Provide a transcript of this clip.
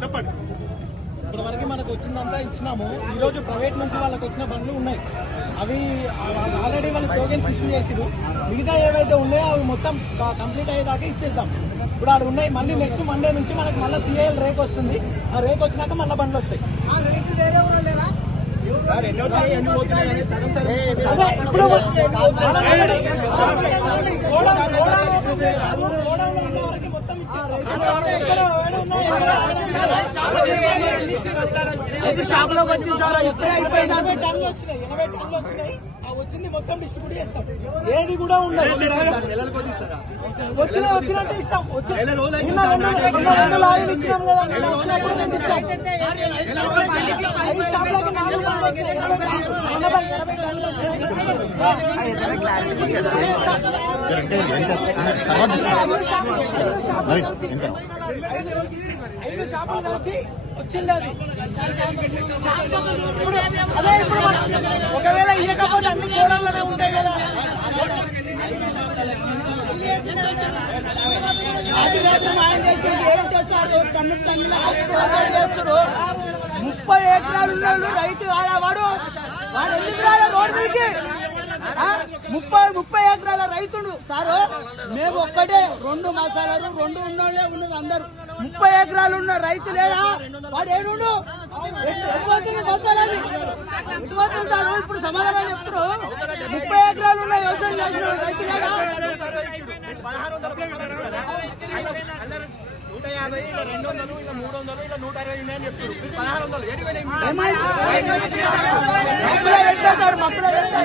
చెప్పండి. ఇప్పటి వరకు మనకు వచ్చిందంతా ఇచ్చినాము. ఈ రోజు ప్రైవేట్ నుంచి వాళ్ళకి వచ్చిన బండ్లు ఉన్నాయి. అవి ఆల్రెడీ వాళ్ళు టోకెన్స్ ఇష్యూ చేసిరు. మిగతా ఏవైతే ఉన్నాయో అవి మొత్తం కంప్లీట్ అయ్యేదాకా ఇచ్చేసాం. ఇప్పుడు ఆడ ఉన్నాయి. మళ్ళీ నెక్స్ట్ మండే నుంచి మనకు మళ్ళీ సిఐఎల్ రేక్ వస్తుంది. ఆ రేక్ వచ్చినాక మళ్ళీ బండ్లు వస్తాయి. షాపులోకి వచ్చింది సార్, ఇప్పుడే అయిపోయింది. 80 టన్నులు వచ్చినాయి. ఆ వచ్చింది మొత్తం డిస్ట్రిబ్యూట్ చేస్తాం. ఏది కూడా ఉండదు. వచ్చినట్టు ఇస్తాం. రెండు లారీలు ఇచ్చినాం కదా, వచ్చినప్పుడు రెండు ఇచ్చాం. 5 షాపులకి 4 టన్నులు వచ్చినాయి. 80 టన్నులు ఐదు షాపులు కలిసి వచ్చింది అది. అదే ఇప్పుడు ఒకవేళ ఇవ్వకపోతే అన్ని గోడల్లోనే ఉంటాయి కదా. 30 ఎకరాలు ఉన్నాడు రైతు. వాడు ఎందుకు రాలే రోడ్డు మీదకి? 30 ఎకరాల రైతుడు సారు. మేము ఒక్కటే 2 మసాలాలు 2 ఉన్నోళ్ళే ఉన్నారు అందరు. 30 ఎకరాలు ఉన్న రైతు లేడా? వాడు ఏడుండు మసాలాలు ఎటువతుంది సార్? ఇప్పుడు సమాధానం చెప్తారు. 30 ఎకరాలు ఉన్న వ్యవసాయం చేసిన రైతు లేడా? 150, 200, 300, 120 ఉన్నాయని చెప్తారు. 1600 మక్కులో పెట్టా సార్, మక్కులో పెట్టా.